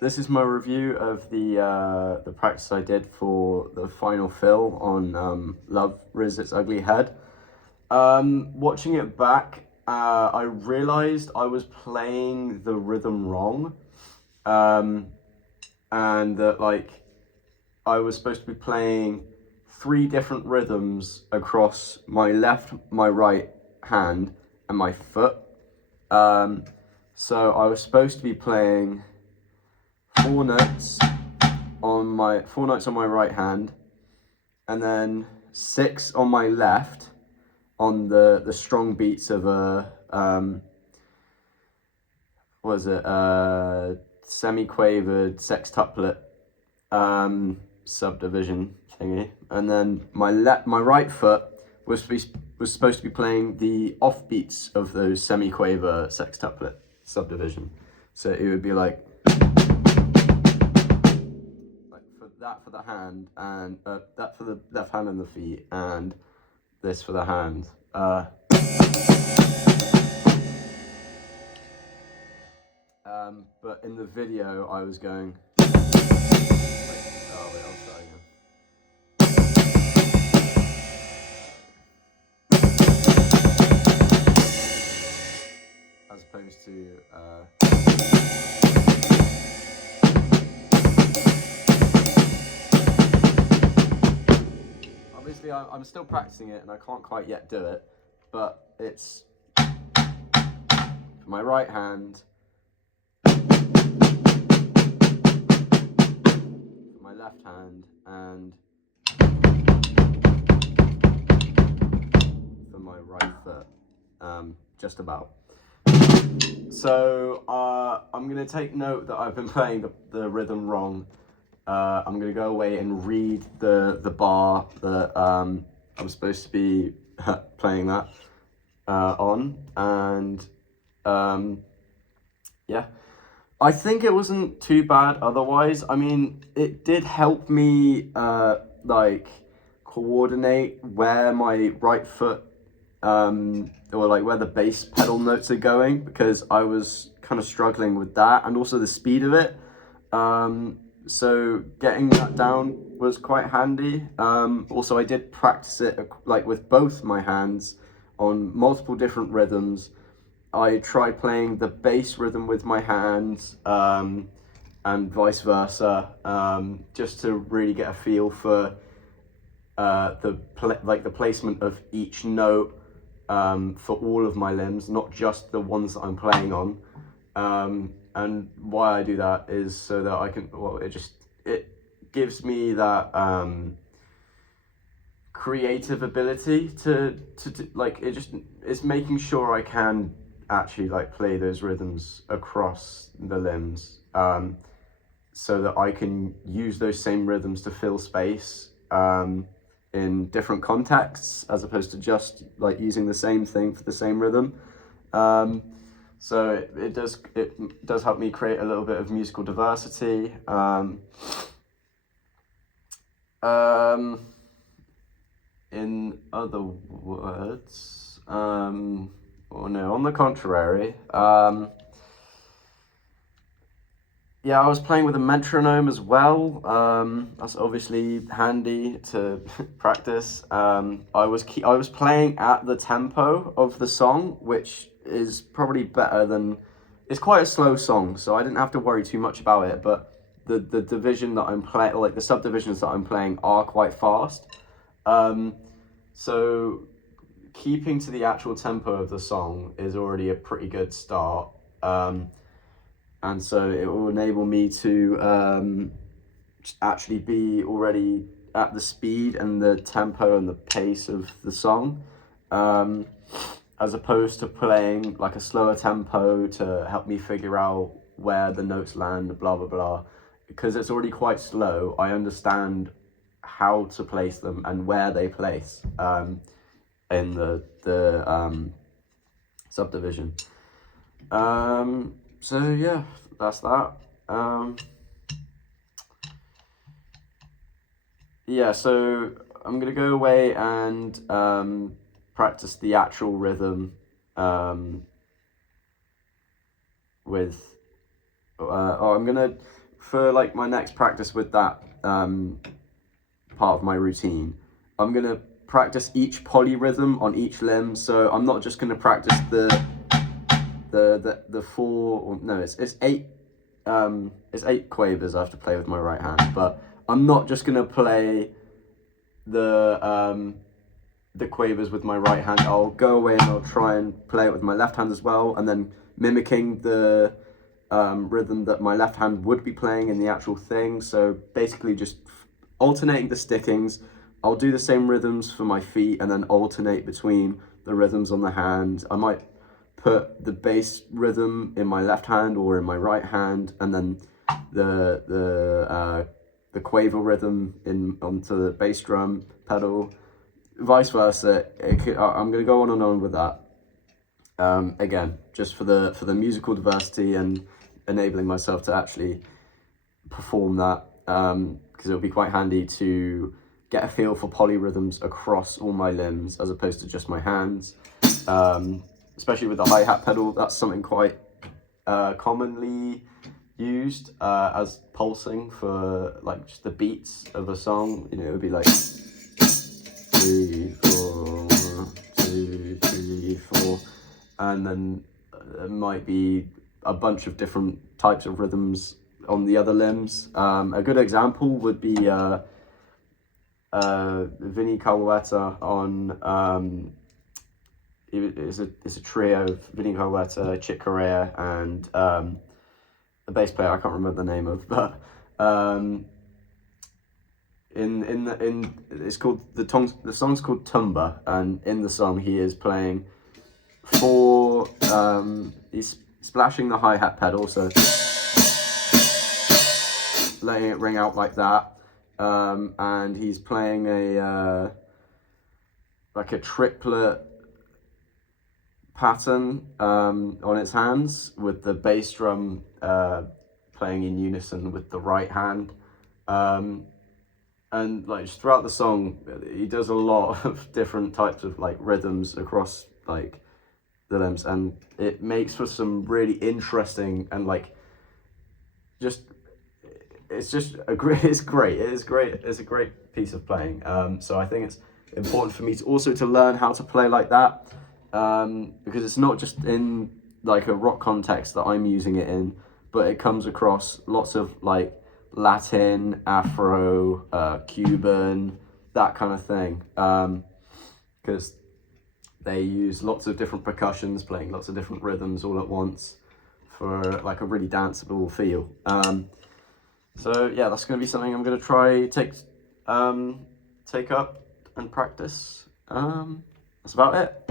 this is my review of the practice I did for the final fill on Love Riz Its Ugly Head. Watching it back, I realized I was playing the rhythm wrong, and that like I was supposed to be playing three different rhythms across my left, my right hand, and my foot. So I was supposed to be playing four notes on my right hand, and then six on my left on the strong beats of a what is it, semi-quavered sextuplet subdivision thingy, and then my right foot was supposed to be playing the offbeats of those semi-quaver sextuplet subdivision. So it would be like for that for the hand, and that for the left hand and the feet, and this for the hand. But in the video, I was going. Like, oh wait, I'll start again. As opposed to. Obviously, I'm still practicing it, and I can't quite yet do it, but it's for my right hand, for my left hand, and for my right foot, just about. So I'm going to take note that I've been playing the rhythm wrong. I'm going to go away and read the bar that I'm supposed to be playing that on. And yeah, I think it wasn't too bad otherwise. I mean, it did help me like coordinate where my right foot or like where the bass pedal notes are going, because I was kind of struggling with that, and also the speed of it. So getting that down was quite handy. Also, I did practice it like with both my hands on multiple different rhythms. I tried playing the bass rhythm with my hands, and vice versa, just to really get a feel for the placement of each note for all of my limbs, not just the ones that I'm playing on. And why I do that is so that I can, well, it gives me that creative ability to like, it's making sure I can actually like play those rhythms across the limbs, so that I can use those same rhythms to fill space in different contexts, as opposed to just like using the same thing for the same rhythm. So it does help me create a little bit of musical diversity. In other words, or no, on the contrary, yeah, I was playing with a metronome as well. That's obviously handy to practice. I was playing at the tempo of the song, which is probably better than. It's quite a slow song, so I didn't have to worry too much about it. But the division that I'm playing, like the subdivisions that I'm playing, are quite fast. So keeping to the actual tempo of the song is already a pretty good start. And so it will enable me to actually be already at the speed and the tempo and the pace of the song, as opposed to playing like a slower tempo to help me figure out where the notes land, blah, blah, blah. Because it's already quite slow, I understand how to place them and where they place in the subdivision. So yeah, that's that. Yeah, so I'm gonna go away and practice the actual rhythm with. I'm gonna for like my next practice with that part of my routine, I'm gonna practice each polyrhythm on each limb. So I'm not just gonna practice the four, or no, it's eight quavers I have to play with my right hand, but I'm not just gonna play the quavers with my right hand. I'll go away and I'll try and play it with my left hand as well, and then mimicking the rhythm that my left hand would be playing in the actual thing. So basically just alternating the stickings. I'll do the same rhythms for my feet and then alternate between the rhythms on the hand. I might put the bass rhythm in my left hand or in my right hand, and then the quaver rhythm onto the bass drum pedal, vice versa. I'm going to go on and on with that. Again, just for the musical diversity and enabling myself to actually perform that, because it'll be quite handy to get a feel for polyrhythms across all my limbs as opposed to just my hands. Especially with the hi-hat pedal, that's something quite commonly used as pulsing for like just the beats of a song. You know, it would be like 3, 4, 1, 2, 3, 4, and then there might be a bunch of different types of rhythms on the other limbs. A good example would be Vinny Colaiuta on it's a trio of Vinny Colaiuta, Chick Corea, and the bass player I can't remember the name of, but it's called the song's called Tumba, and in the song he is playing four, he's splashing the hi-hat pedal, so letting it ring out like that, and he's playing a like a triplet pattern on his hands, with the bass drum playing in unison with the right hand, and like just throughout the song he does a lot of different types of like rhythms across like the limbs, and it makes for some really interesting and like just it's a great it's a great piece of playing. So I think it's important for me to also to learn how to play like that, because it's not just in like a rock context that I'm using it in, but it comes across lots of like Latin, Afro, Cuban, that kind of thing, because they use lots of different percussions playing lots of different rhythms all at once for like a really danceable feel. So yeah, that's going to be something I'm going to try take up and practice. That's about it.